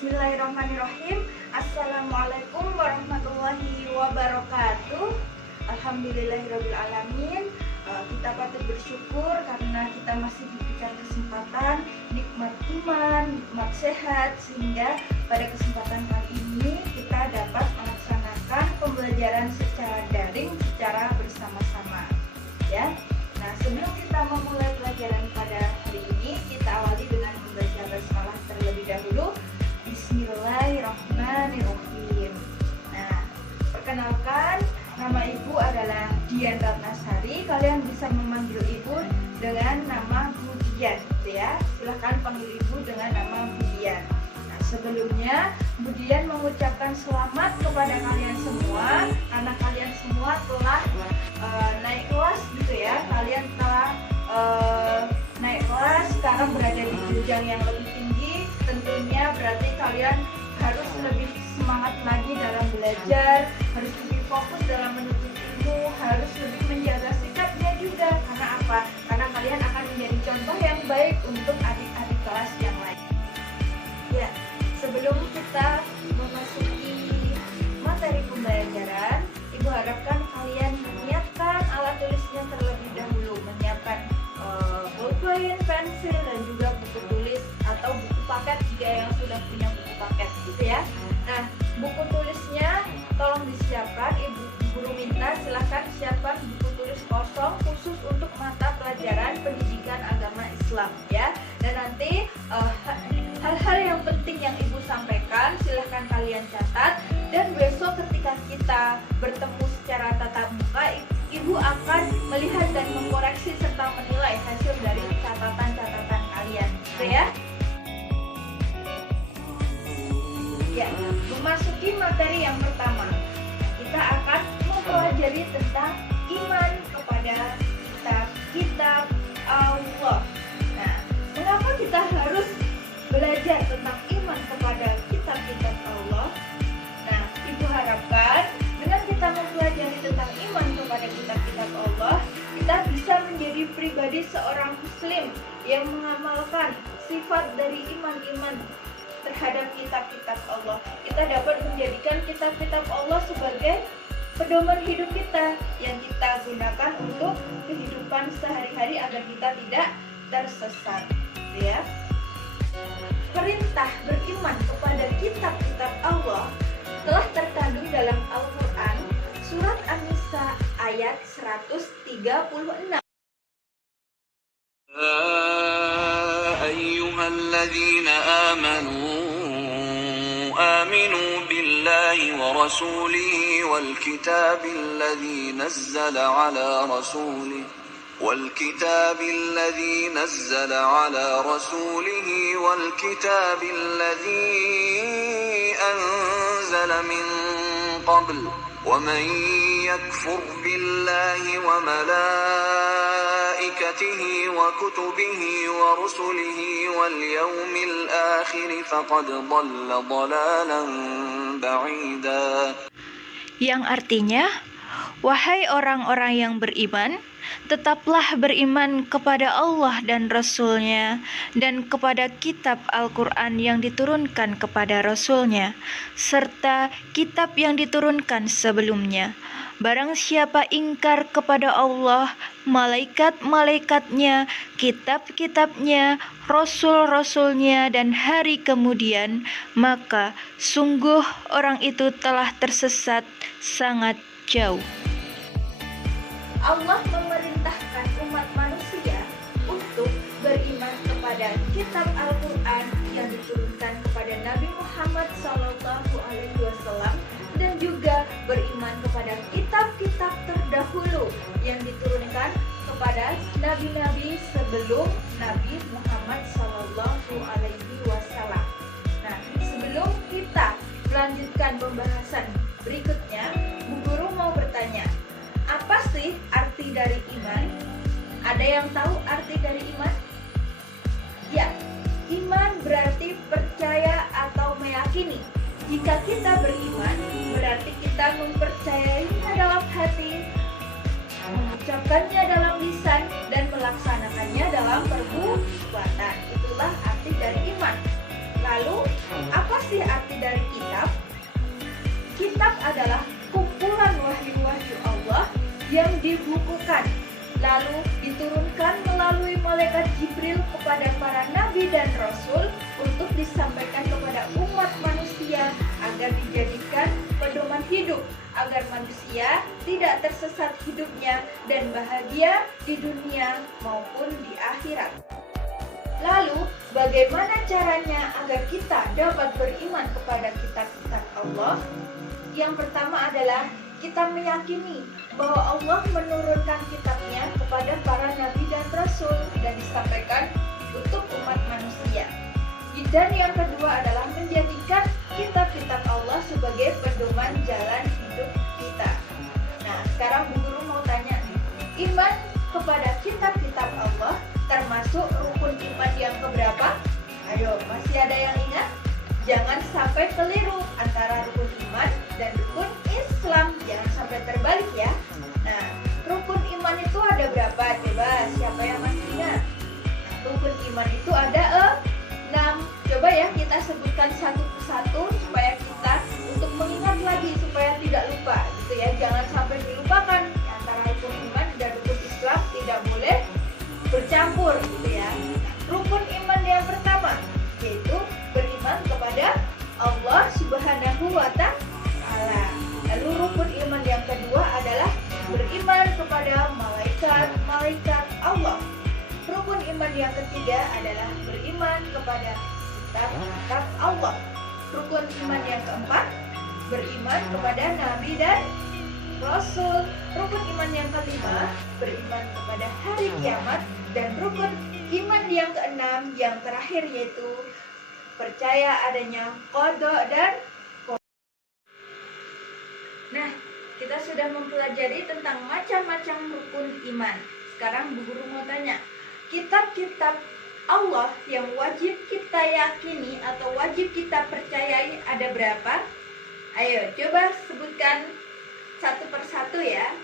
Bismillahirrahmanirrahim. Assalamualaikum warahmatullahi wabarakatuh. Alhamdulillahirrabbilalamin. Kita patut bersyukur karena kita masih diberikan kesempatan, nikmat iman, nikmat sehat, sehingga pada kesempatan kali ini kita dapat melaksanakan pembelajaran secara daring, secara bersama-sama. Ya. Nah, sebelum kita memulai pelajaran pada hari ini, kita awali dengan membaca basmalah terlebih dahulu. Bismillahirrahmanirrahim. Nah, perkenalkan, nama ibu adalah Dian Ratnasari. Kalian bisa memanggil ibu dengan nama Bu Dian, ya. Silahkan panggil ibu dengan nama Bu Dian. Nah, sebelumnya Bu Dian mengucapkan selamat kepada kalian semua, karena kalian semua telah naik kelas, gitu ya. Kalian telah naik kelas, sekarang berada di jenjang yang lebih tinggi. Tentunya berarti kalian harus lebih semangat lagi dalam belajar, harus lebih fokus dalam menuntut ilmu, harus lebih menjaga sikapnya juga. Karena apa? Karena kalian akan menjadi contoh yang baik untuk adik-adik kelas yang lain. Ya, sebelum kita memasuki materi pembelajaran, Ibu harapkan kalian menyiapkan alat tulisnya terlebih dahulu, menyiapkan pulpen, pensil, dan juga buku tulis atau buku paket jika yang sudah punya buku paket, gitu ya. Nah, buku tulisnya tolong disiapkan. Ibu guru minta silahkan siapkan buku tulis kosong khusus untuk mata pelajaran pendidikan agama Islam, ya. Dan nanti hal-hal yang penting yang ibu sampaikan silahkan kalian catat, dan besok ketika kita bertemu secara tatap muka, ibu akan melihat dan mengkoreksi serta menilai hasil dari catatan-catatan kalian, gitu ya. Ya, memasuki materi yang pertama, kita akan mempelajari tentang iman kepada kitab Allah. Nah, mengapa kita harus belajar tentang iman kepada kitab-kitab Allah? Nah, ibu harapkan dengan kita mempelajari tentang iman kepada kitab-kitab Allah, kita bisa menjadi pribadi seorang muslim yang mengamalkan sifat dari iman-iman terhadap kitab-kitab Allah. Kita dapat menjadikan kitab-kitab Allah sebagai pedoman hidup kita yang kita gunakan untuk kehidupan sehari-hari agar kita tidak tersesat, ya. Perintah beriman kepada kitab-kitab Allah telah terkandung dalam Al-Quran surat An-Nisa ayat 136. Ayyuhalladzina aminu billahi wa rasulihi wal kitabilladzi nazzala ala rasulihi والكتاب الذي نزل على رسوله والكتاب الذي أنزل من قبل ومن يكفر بالله وملائكته وكتبه ورسله واليوم الآخر فقد ضل ضلالا بعيدا. Yang artinya, wahai orang-orang yang beriman, tetaplah beriman kepada Allah dan Rasul-Nya dan kepada kitab Al-Quran yang diturunkan kepada Rasul-Nya serta kitab yang diturunkan sebelumnya. Barang siapa ingkar kepada Allah, malaikat-malaikatnya, kitab-kitabnya, rasul-rasulnya, dan hari kemudian, maka sungguh orang itu telah tersesat sangat jauh. Allah memerintahkan umat manusia untuk beriman kepada kitab Al-Quran yang diturunkan kepada Nabi Muhammad SAW dan juga beriman kepada kitab-kitab terdahulu yang diturunkan kepada nabi-nabi sebelum Nabi Muhammad SAW. Nah, sebelum kita melanjutkan pembahasan berikutnya, Bu Guru mau bertanya, apa sih arti dari iman? Ada yang tahu arti dari iman? Ya, iman berarti percaya atau meyakini. Jika kita beriman, berarti kita mempercayainya dalam hati, mengucapkannya dalam lisan, dan melaksanakannya dalam perbuatan. Itulah arti dari iman. Lalu, apa sih arti dari kitab? Kitab adalah kumpulan wahyu-wahyu Allah yang dibukukan, lalu diturunkan melalui malaikat Jibril kepada para nabi dan rasul untuk disampaikan kepada umat manusia agar dijadikan pedoman hidup, agar manusia tidak tersesat hidupnya dan bahagia di dunia maupun di akhirat. Lalu, bagaimana caranya agar kita dapat beriman kepada kitab-kitab Allah? Yang pertama adalah kita meyakini bahwa Allah menurunkan kitabnya kepada para nabi dan rasul dan disampaikan untuk umat manusia. Dan yang kedua adalah menjadikan kitab-kitab Allah sebagai pedoman jalan hidup kita. Nah, sekarang Bu Guru mau tanya nih, iman kepada kitab-kitab Allah termasuk rukun iman yang keberapa? Ayo, masih ada yang ingat? Jangan sampai keliru antara rukun iman dan rukun Islam. Jangan sampai terbalik ya. Nah, rukun iman itu ada berapa? Coba, siapa yang masih ingat? Rukun iman itu ada 6. Coba ya kita sebutkan satu persatu supaya kita untuk mengingat lagi supaya tidak lupa gitu ya. Jangan sampai dilupakan antara rukun iman dan rukun Islam, tidak boleh bercampur gitu ya. Rukun iman yang pertama yaitu beriman kepada Allah Subhanahu wa Ta'ala. Lalu rukun iman yang kedua adalah beriman kepada malaikat-malaikat Allah. Rukun iman yang ketiga adalah beriman kepada kitab-kitab Allah. Rukun iman yang keempat beriman kepada nabi dan rasul. Rukun iman yang kelima beriman kepada hari kiamat. Dan rukun iman yang keenam yang terakhir yaitu percaya adanya qada dan qadar. Nah, kita sudah mempelajari tentang macam-macam rukun iman. Sekarang Bu Guru mau tanya, kitab-kitab Allah yang wajib kita yakini atau wajib kita percayai ada berapa? Ayo, coba sebutkan satu persatu ya.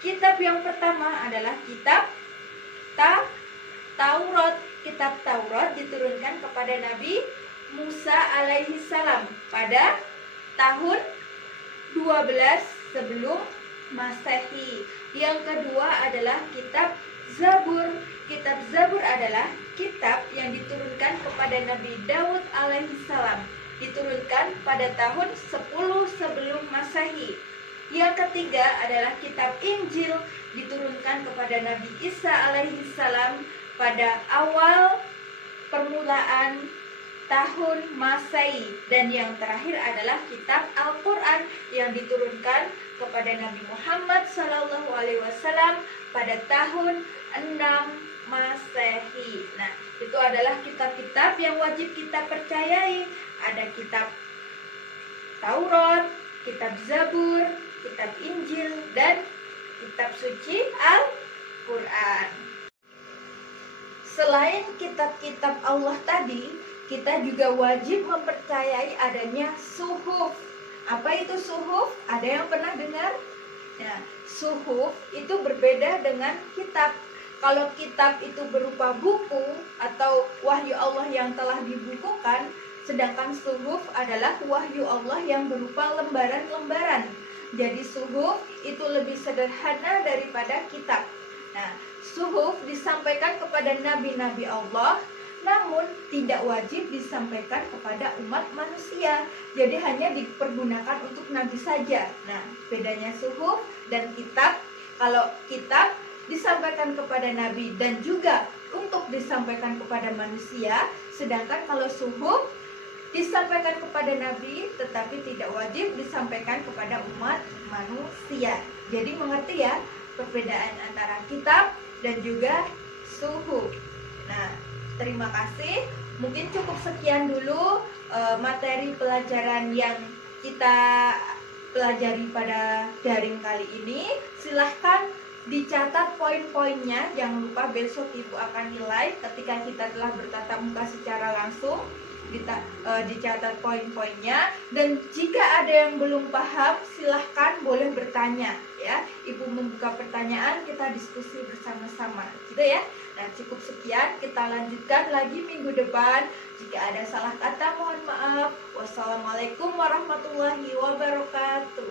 Kitab yang pertama adalah kitab Taurat. Kitab Taurat diturunkan kepada Nabi Musa alaihi salam pada tahun 12 sebelum Masehi. Yang kedua adalah kitab Zabur. Kitab Zabur adalah kitab yang diturunkan kepada Nabi Daud alaihi salam. Diturunkan pada tahun 10 sebelum Masehi. Yang ketiga adalah kitab Injil, diturunkan kepada Nabi Isa alaihi salam pada awal permulaan tahun Masehi. Dan yang terakhir adalah kitab Al-Quran yang diturunkan kepada Nabi Muhammad SAW pada tahun 6 Masehi. Nah, itu adalah kitab-kitab yang wajib kita percayai. Ada kitab Taurat, kitab Zabur, kitab Injil, dan kitab suci Al-Quran. Selain kitab-kitab Allah tadi, kita juga wajib mempercayai adanya suhuf. Apa itu suhuf? Ada yang pernah dengar? Nah, suhuf itu berbeda dengan kitab. Kalau kitab itu berupa buku atau wahyu Allah yang telah dibukukan, sedangkan suhuf adalah wahyu Allah yang berupa lembaran-lembaran. Jadi suhuf itu lebih sederhana daripada kitab. Nah, suhuf disampaikan kepada nabi-nabi Allah, namun tidak wajib disampaikan kepada umat manusia. Jadi hanya dipergunakan untuk nabi saja. Nah, bedanya suhuf dan kitab. Kalau kitab disampaikan kepada nabi dan juga untuk disampaikan kepada manusia, sedangkan kalau suhuf disampaikan kepada nabi tetapi tidak wajib disampaikan kepada umat manusia. Jadi mengerti ya perbedaan antara kitab dan juga suhuf. Nah, terima kasih. Mungkin cukup sekian dulu materi pelajaran yang kita pelajari pada daring kali ini. Silahkan dicatat poin-poinnya. Jangan lupa besok Ibu akan nilai ketika kita telah bertatap muka secara langsung. Dicatat poin-poinnya, dan jika ada yang belum paham silahkan boleh bertanya ya. Ibu membuka pertanyaan, kita diskusi bersama-sama gitu ya. Nah, cukup sekian, kita lanjutkan lagi minggu depan. Jika ada salah kata mohon maaf. Wassalamualaikum warahmatullahi wabarakatuh.